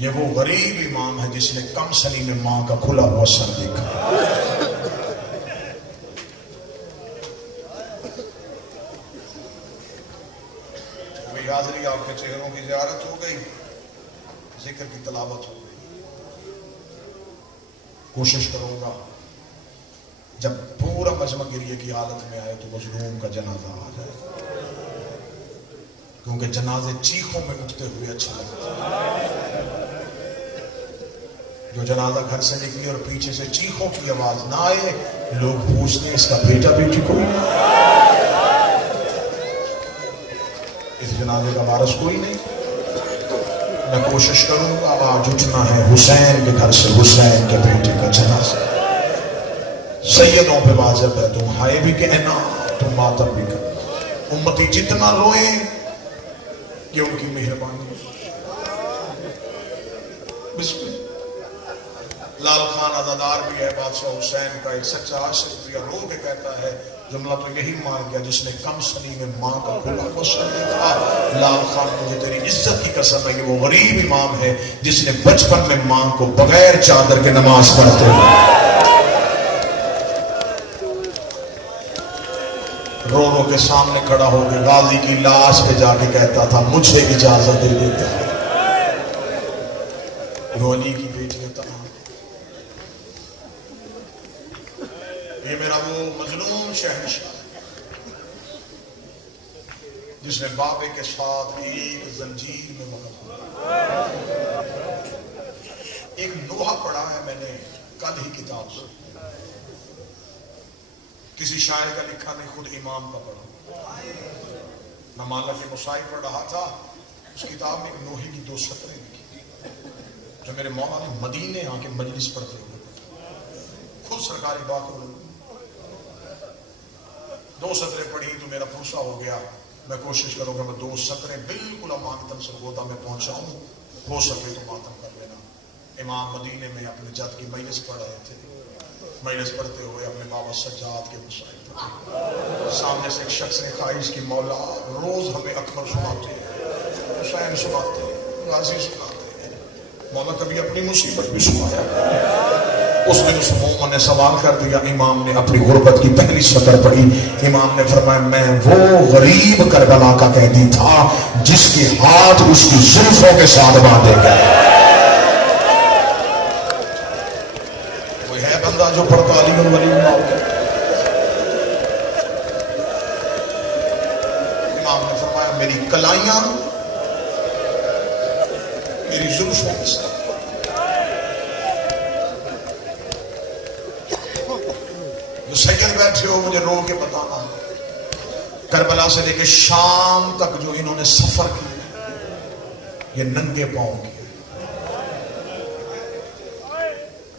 یہ وہ غریب امام ہے جس نے کم سنی میں ماں کا کھلا ہوا سر دیکھا. میری حاضری آپ کے چہروں کی زیارت ہو گئی, ذکر کی تلاوت ہو گئی. کوشش کروں گا جب پورا مجمع گریے کی حالت میں آئے تو مظلوم کا جنازہ آ جائے, کیونکہ جنازے چیخوں میں اٹھتے ہوئے اچھا لگتا ہے. جو جنازہ گھر سے نکلی اور پیچھے سے چیخوں کی آواز نہ آئے, لوگ پوچھتے ہیں اس کا بیٹا بیٹی کوئی نہیں, اس جنازے کا وارث کوئی نہیں. میں کوشش کروں گا آج اٹھنا ہے حسین کے گھر سے حسین کے بیٹے کا جنازہ. سیدوں پہ واجب ہے تم ہائے بھی کہنا, تم ماتم بھی کرنا. امتی جتنا روئیں یہ ان کی مہربانی. بسم اللہ. لال خان عزادار بھی ہے, بادشاہ حسین کا ایک سچا عاشق بھی, رو کے کہتا ہے جملہ تو یہی مار گیا جس نے کم سنی میں ماں کا کھلا ہوا سر دیکھا. لال خان مجھے تیری عزت کی قسم ہے یہ وہ غریب امام ہے جس نے بچپن میں ماں کو بغیر چادر کے نماز پڑھتے ہوئے رو رو کے سامنے کھڑا ہو کے غازی کی لاش پہ جا کے کہتا تھا مجھے اجازت دے دیتا ہے. علی کی بیٹی تمام. یہ میرا وہ مظلوم شہنشاہ جس نے بابے کے ساتھ ایک زنجیر میں مقد ہوا. ایک لوہا پڑھا ہے میں نے کل ہی کتاب سے, کسی شاعر کا لکھا نہیں, خود امام کا پڑھا. میں مالا کے مسائل پڑھ رہا تھا, اس کتاب میں ایک لوہے کی 2 سطریں لکھی جو میرے مولا نے مدینے آ کے مجلس پڑھتے ہوئے خود سرکاری باقر 2 سطریں پڑھی تو میرا پھوسا ہو گیا. میں کوشش کروں گا میں 2 سطریں بالکل ماتم سرگودا میں پہنچاؤں, ہو سکے تو ماتم کر لینا. امام مدینے میں اپنے جد کی مجلس پڑھ رہے تھے, مجلس پڑھتے ہوئے اپنے بابا سجاد کے مسائل پڑھتے. سامنے سے ایک شخص نے کہا اس کی مولا روز ہمیں اکبر سناتے ہیں, حسین سناتے ہیں, غازی سناتے ہیں, مولا کبھی اپنی مصیبت بھی سنایا. اس دن اس مومن نے سوال کر دیا. امام نے اپنی غربت کی پہلی سطر پڑھی. امام نے فرمایا میں وہ غریب کربلا کا قیدی تھا جس کے ہاتھ اس کی زلفوں کے ساتھ باندھے گئے. کوئی ہے بندہ جو پڑھتا علی الولی اللہ کے. امام نے فرمایا میری کلائیاں میری زلفوں کے ساتھ. جو سید بیٹھے ہو مجھے رو کے بتانا, کربلا سے لے کے شام تک جو انہوں نے سفر کیا یہ ننگے پاؤں کیا,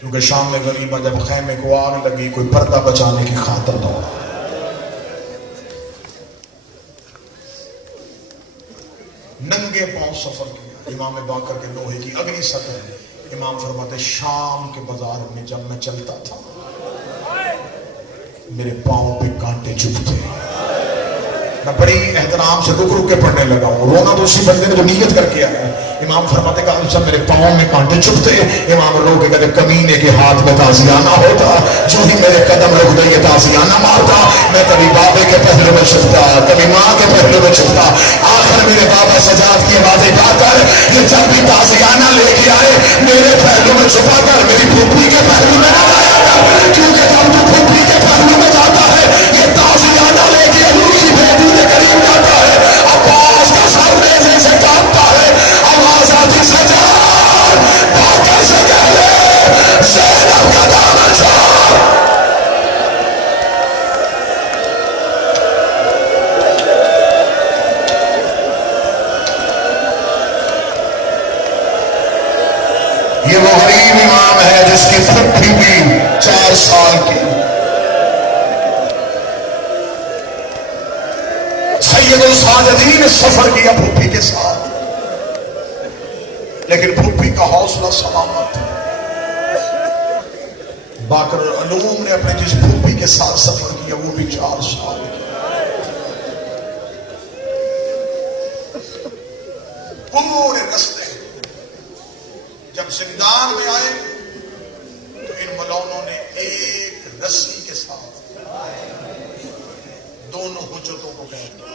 کیونکہ شام میں غریبہ جب خیمے کو آگ لگی کوئی پردہ بچانے کی خاطر دوڑا. ننگے پاؤں سفر کیا. امام باقر کے لوہے کی اگلی سطح ہے. امام فرماتے شام کے بازار میں جب میں چلتا تھا میرے پاؤں پہ کانٹے چبھتے. میں بڑی احترام سے رک رک کے پڑھنے لگا ہوں, رونا تو اسی بندے نے جو نیت کر کے آیا. امام فرماتے کہ جب میرے پاؤں میں کانٹے چبھتے, امام رو کے کہتے کمینے کے ہاتھ میں تازیانہ ہوتا, جو ہی میرے قدم رک گئے یہ تازیانہ مارتا. میں کبھی بابے کے پہلو میں چھپتا, کبھی ماں کے پہلو میں چھپتا. آخر میرے بابا سجاد کی آوازیں گا کر یہ جب بھی تازیانہ لے کے آئے میرے پہلو میں چھپا کر میری پھوپھی کے پہلو میں نہ آیا کر, کیونکہ جب تو پھوپھی کے پہلو میں جاتا ہے یہ تازیانہ لے کے روحی بیٹی کے قریب جاتا ہے. عباس کا سر ریزے سے کانپتا ہے, آواز آتی سجاد باقر سے کہہ لے زینب کا دامن چھوڑ. یہ وہ غریب امام ہے جس کی پھپھی بھی 4 سال کی. سید الساجدین نے سفر کیا پھپھی کے ساتھ, لیکن پھپھی کا حوصلہ سلامت. باقر العلوم نے اپنے جس پھپھی کے ساتھ سفر کیا وہ بھی 4 سال کی. پورے رستے زندان میں آئے تو ان ملونوں نے ایک رسی کے ساتھ دونوں حجتوں کو کہہ دیا.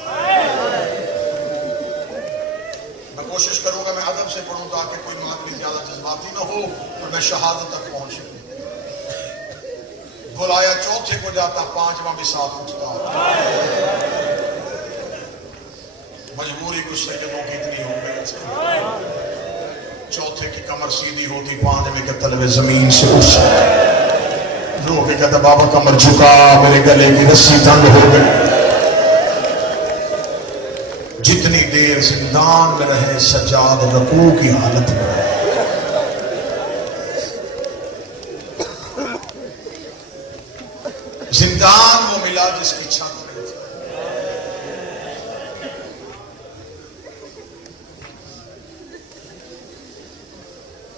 میں کوشش کروں گا میں ادب سے پڑھوں تاکہ کوئی آدمی زیادہ جذباتی نہ ہو اور میں شہادت تک پہنچ سکوں. بلایا چوتھے کو جاتا، پانچواں بھی ساتھ اٹھتا. مجبوری کچھ سیدوں کی اتنی ہو گئی، چوتھے کی کمر سیدھی ہوتی، پانچویں کے تلوے زمین سے اٹھ جاتے. رو کے کہتا بابا کمر جھکا، میرے گلے کی رسی تنگ ہو گئی. جتنی دیر زندان میں رہے سجاد رکوع کی حالت میں رہے. زندان وہ ملا جس کی چھت نہیں تھی.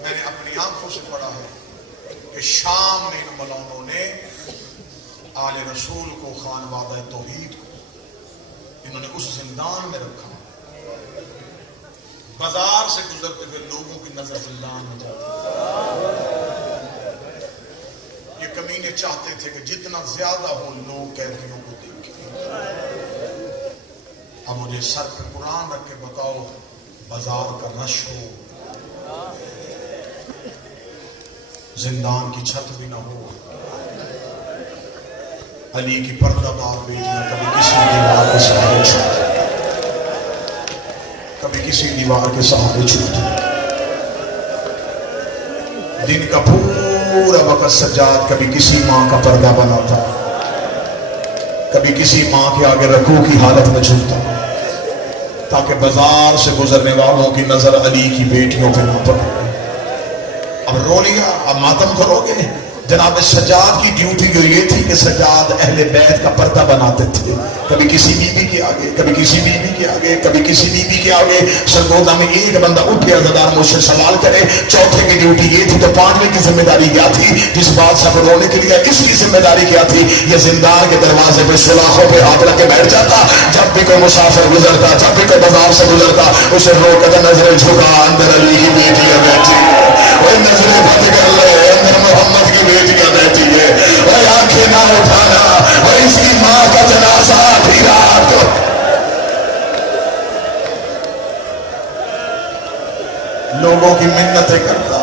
میں نے اپنی آنکھوں سے پڑھا ہے کہ شام میں ان ملونوں نے آل رسول کو، خانوادہ توحید کو انہوں نے اس زندان میں رکھا. بازار سے گزرتے ہوئے لوگوں کی نظر زندان میں جاتی. یہ کمینے چاہتے تھے کہ جتنا زیادہ ہو لوگ قیدیوں کو دیکھیں. اب مجھے سر پہ قرآن رکھ کے بتاؤ بازار کا رش ہو، زندان کی چھت بھی نہ ہو، علی کی پردہ دار بیٹیاں کبھی کسی دیوار کے سہارے چھوٹتی، کبھی کسی دیوار کے سہارے چھوٹتی. دن کا پورا وقت سجاد کبھی کسی ماں کا پردہ بناتا، کبھی کسی ماں کے آگے رکوع کی حالت میں جھکتا تاکہ بازار سے گزرنے والوں کی نظر علی کی بیٹیوں پہ نہ پڑے. اب رو لیا، اب ماتم کرو گے. جناب سجاد کی ڈیوٹی جو یہ تھی کہ سجاد اہل بیت کا پردہ بناتے تھے، کبھی کسی بیوی کے آگے، کبھی کسی بیوی کے آگے، کبھی کسی بیوی کے آگے. سرگودا میں ایک بندہ اٹھ کے عزادار مجھ سے سوال کرے چوتھے کی ڈیوٹی یہ تھی تو پانچویں کی ذمہ داری کیا تھی؟ جس بات سے رونے کے لیے اس کی ذمہ داری کیا تھی؟ یہ زندان کے دروازے پہ سلاخوں پہ ہاتھ رکھ کے بیٹھ جاتا. جب بھی کوئی مسافر گزرتا، جب بھی کوئی بازار سے گزرتا، اسے رو کر نظریں جھکا، اندر علی کی بیٹیاں بیٹھی ہے، وہ نظریں بند کر لے، اندر محمد کی بیٹیاں بیٹھی ہے، اور آنکھیں نہ اٹھانا، اور اس کی ماں کا جنازہ آدھی رات کو. لوگوں کی منتیں کرتا،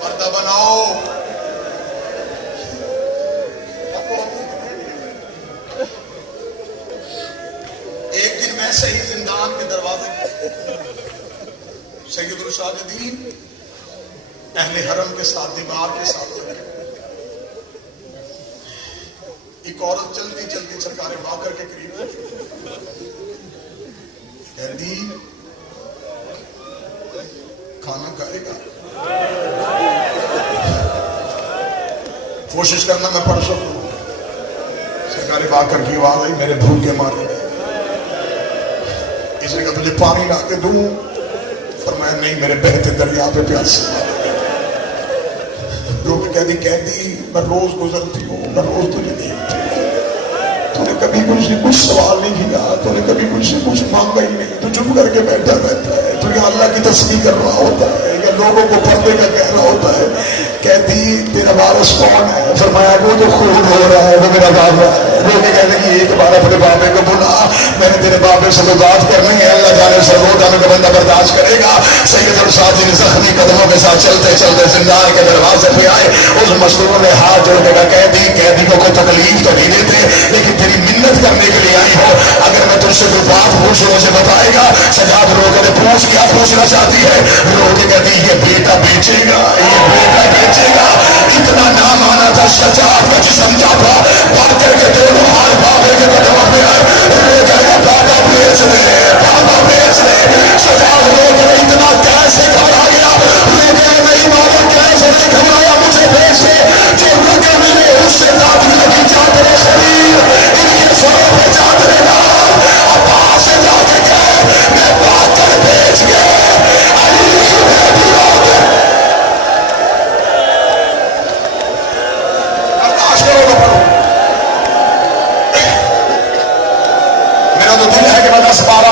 پردہ بناؤ. ایک دن میں صحیح زندان کے دروازے سید الشاہدین اہل حرم کے ساتھ دیوار کے ساتھ ایک عورت چلتی چلتی سرکار باقر کے قریب کہتی کھانا کھائے گا؟ کوشش کرنا میں پڑھ سکوں. سرکار باقر کی آواز آئی، میرے بھوک کے مارے گئے. اس نے کہا تجھے پانی لا کے دوں؟ فرمایا نہیں، میرے بہتے دریا پہ پیاس. لوگ کہتی میں روز گزرتی ہوں، میں روز تجھے دیکھتی ہوں، تو نے کبھی مجھ سے کچھ سوال نہیں کیا، تو نے کبھی مجھ سے کچھ مانگا ہی نہیں، تو چپ کر کے بیٹھا رہتا ہے، تو یہ اللہ کی تسبیح کر رہا ہوتا ہے یا لوگوں کو پردے کا کہہ رہا ہوتا ہے. کہتی تیرا وارث کون ہے؟ فرمایا وہ جو خون ہو رہا ہے وہ میرا بابا ہے. وہ بھی کہنے کی ایک بار اپنے بابے کو بلا، میں نے تیرے بابے سے بات کرنی ہے. اللہ جانے سرگودا میں بندہ برداشت کرے گا. سید الشاہدین زخمی قدموں کے ساتھ چلتے چلتے زندان کے دروازے پہ آئے. اس مظلوم نے ہاتھ جوڑ کے کہا قیدی کو کوئی تکلیف تو نہیں دیتے لیکن تیری منت کرنے کے لیے آئی ہو، اگر میں تجھ سے کوئی بات پوچھوں مجھے بتائے گا؟ سجاد رو کے پوچھ کیا پوچھنا چاہتی ہے؟ رو کے کہتی یہ بیٹا بیچے گا، یہ بیٹا بیچے گا. اتنا نام آنا تھا سجاد کا جسم جاتا باقر کے دونوں ہاتھ بابے کے قدموں پہ آئے. رو کہے بابا بیچ دے، بابا بیچ دے. سجاد رو کے اتنا کیسے گھبرا گیا، رو کہے نہیں بابا کیسے نہیں گھبرایا، مجھے بیچ دے. جو رقم ملے اس سے دادی لگی چادر شریر ان کے سروں پہ چادر ڈال. ابا سے جا کے کہے میں باقر بیچ گئے، علی کی بیٹی ہو گئے. برداشت کرو تو پڑھو. میرا تو دل ہے کہ میں 10-12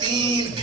3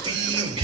3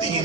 3